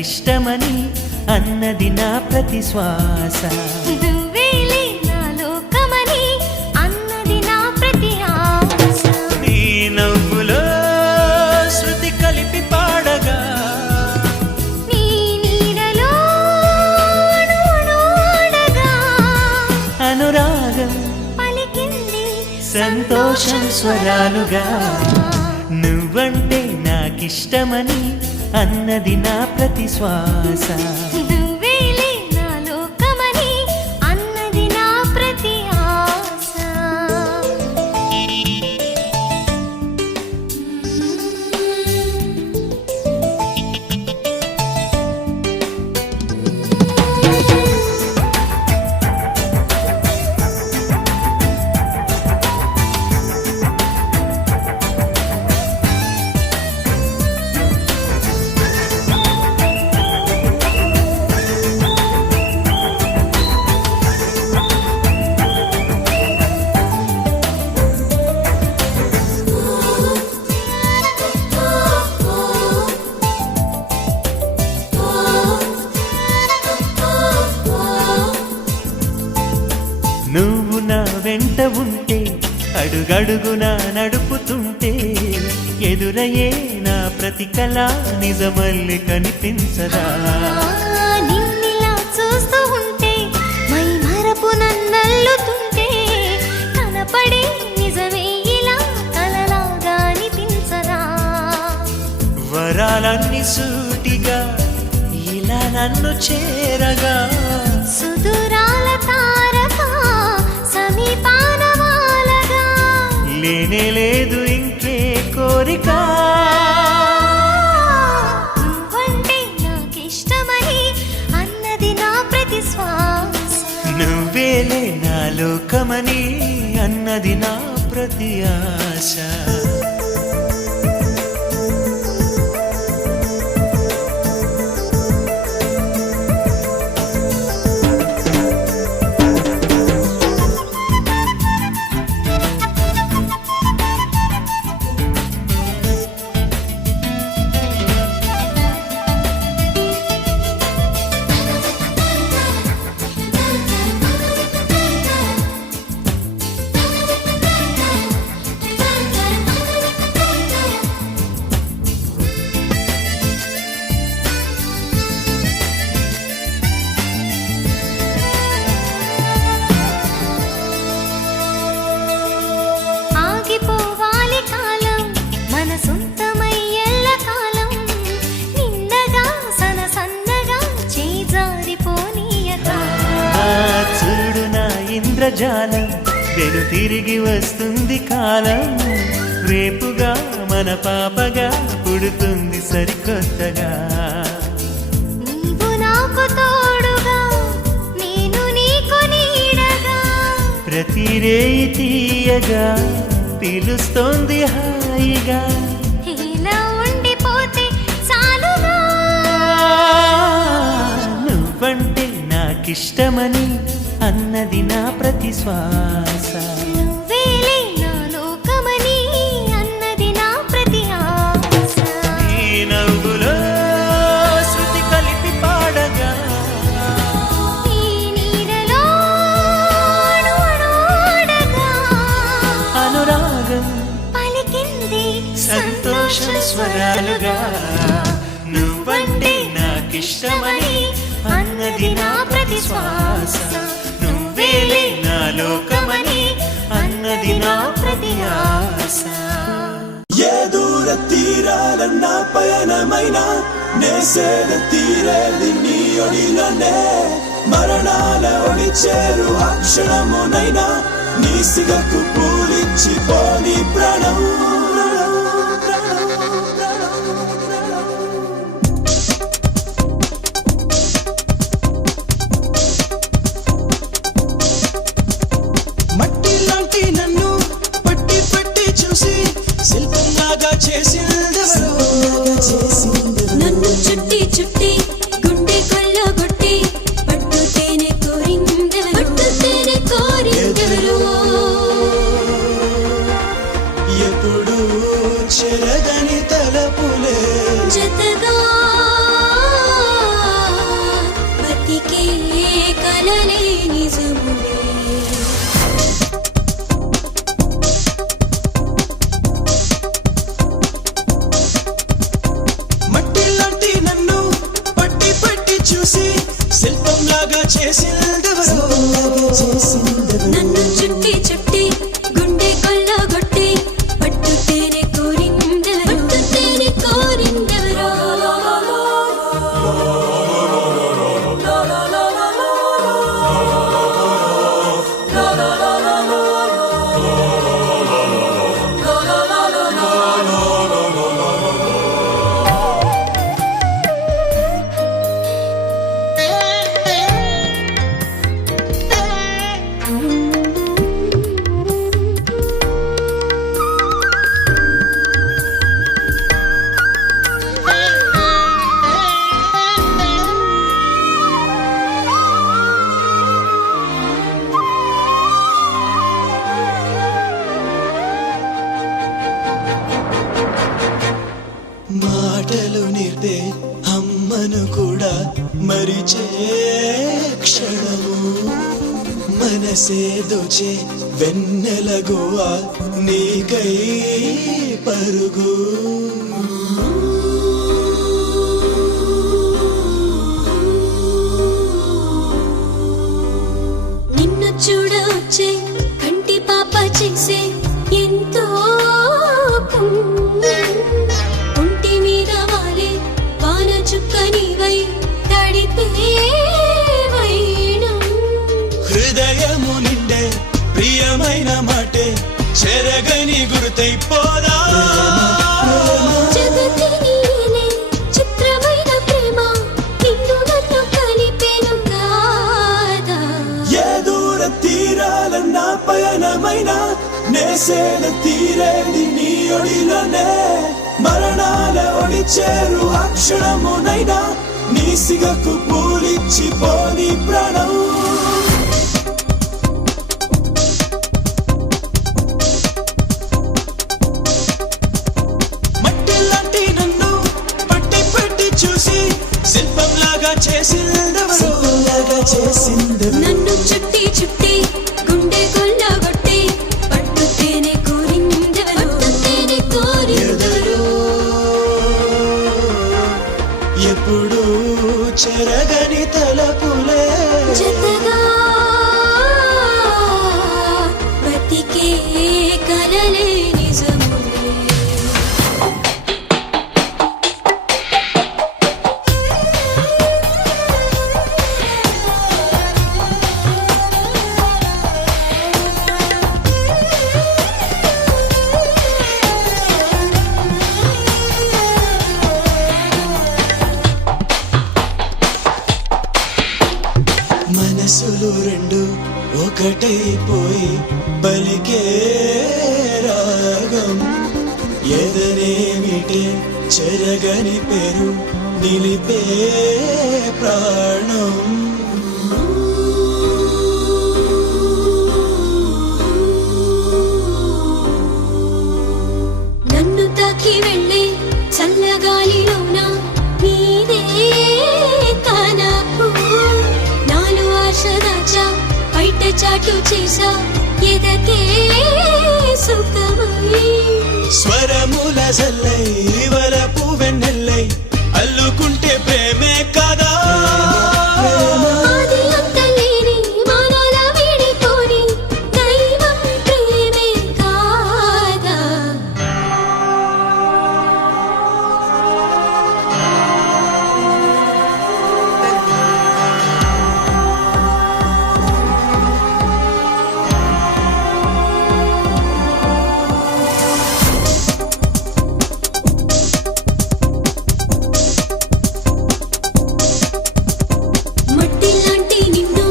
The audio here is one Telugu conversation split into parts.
నాకిష్టమని అన్నది నా ప్రతి శ్వాస. నువ్వేలే నా లోకమని అన్నది నా ప్రతి ఆశ. నీ నవ్వులో శృతి కలిపి పాడగా నీ నీడలో అణువణువడగా అనురాగం పలికింది సంతోషం స్వరాలుగా. నువ్వంటే నాకిష్టమని అన్నది నా ప్రతి శ్వాస. నువ్వేలే నా లోకమని అన్నది నా ప్రతి ఆశ. నువ్వు నా వెంట ఉంటే అడుగడుగునా నడుపుతుంటే ఎదురయ్యే నా ప్రతి కళ నిజమల్లి కనిపించదా. నిన్నిలా చూస్తూ ఉంటే మై మరపు నన్నల్లుతుంటే కనపడే నిజమే ఇలా కలలాగా అనిపించదా. వరాలన్నీ సూటిగా ఇలా నన్ను చేరగా సుదూరాల తారక సమీపాన వాలగా లేనే లేదు ఇంకే కోరిక. నువ్వంటే నాకిష్టమని అన్నది నా ప్రతి శ్వాస. నువ్వేలే నా లోకమని అన్నది నా ప్రతి ఆశ. ఆగిపోవాలి కాలం మన సొంతమై ఎల్లకాలం నిన్నగా సన్నగా చేజారిపోనీయక. చూడు నా ఇంద్రజాలం వెను తిరిగి వస్తుంది కాలం. రేపుగా మన పాపగా పుడుతుంది సరికొత్తగా. నీవు నాకు తోడుగా నేను నీకు నీడగా ప్రతి రేయి తీయగా పిలుస్తోంది హాయిగా. ఇలా ఉండిపోతే చాలుగా. నువ్వంటే నాకిష్టమని అన్నది నా ప్రతి శ్వాస. నువ్వేలే నా లోకమని అన్నది నా ప్రతి ఆశ. నీ నవ్వులో శృతి కలిపి పాడగా నీ నీడలో అణువణువడగా అనురాగం పలికింది సంతోషం స్వరాలుగా. నువ్వంటే నాకిష్టమని అన్నది నా ప్రతి శ్వాస. నువ్వేలే నా లోకమని అన్నది నా ప్రతి ఆశ. ఏ దూర తీరాలన్న పయనమైనా నేసేద తీరేది నీ ఒడిలోనే. మరణాల ఒడి చేరు ఆ క్షణమునైనా నీ సిగకు పూలిచ్చి పోని ప్రాణం. మట్టి లాంటి నన్ను పట్టి పట్టి చూసి శిల్పంలాగా చేసిందెవరో. నన్ను చుట్టి చుట్టి గుండె కొల్లగొట్టి పట్టు తేనె కోరిందెవరు. ఎప్పుడు చెరగని తలపులే జతగా ఆటలు నేర్పే అమ్మను కూడా మరిచే క్షణము మనసే దోచే వెన్నెల గోవా నీకై పరుగు నిన్ను చూడవచ్చే కంటి పాప చేసే ఎంతో పుణ్యం. ఒంటి మీద వాలే వాన చుక్క నీవై తడిపే వైనం. హృదయము నిండే ప్రియమైన మాటే చెరగని గుర్తై పోదా జగతి నీలే చిత్రమైన ప్రేమ నిన్ను నన్ను కలిపేను కాదా. ఏ దూర తీరాలన్నా పయనమైనా నేసేద తీరేది నీ ఒడిలోనే మరణాల ఒడి చేరు అక్షరమునైనా నీ సిగకు పూలిచ్చి పోని ప్రాణం మట్టిలాంటి నన్ను పట్టి పట్టి చూసి శిల్పంలాగా చేసిందెవరు నన్ను చుట్టి చుట్టి గుండె కొల్లగొట్టి పట్టుతేనే కోరిందెవరు. ఎదలో ఎప్పుడు చెరగని తలపులే జతగా బతికే కలలే నిజములే. మనసులు రెండు ఒకటైపోయి పలికే రాగం ఎదరేమిటే చెరగని పేరు నిలిపే ప్రాణం నన్ను తాకి వెళ్ళే చల్లగాలిలోన నీదే కనపు. నాలు ఆశ దాచా బయట చాటు చేసా ఎదకే సుఖమై. స్వరముల జల్లై వలపు వెన్నెల్లై అల్లుకుంటే ప్రేమే కదా ఆది అంతలేని మానల వీడిపోని దైవం ప్రేమే కాదా. మట్టి లాంటి నిన్ను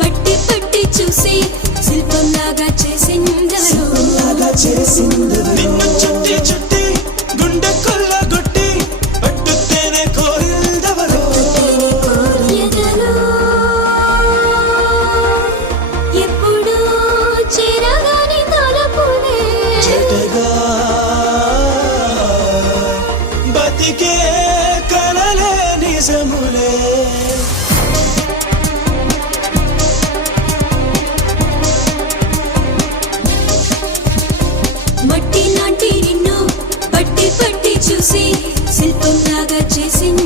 పట్టి పట్టి చూసి శిల్పంలాగా చేసిందెవరు. నిన్ను చుట్టి చుట్టి గుండె కొల్లగొట్టి పట్టుతేనే కోరిందెవరు ఎదలో ఎప్పుడూ చెరగని తలపులే జటగా బతికే కలలే నిజములే మట్టి లాంటి నిన్ను పట్టి పట్టి చూసి శిల్పంలాగా చేసింది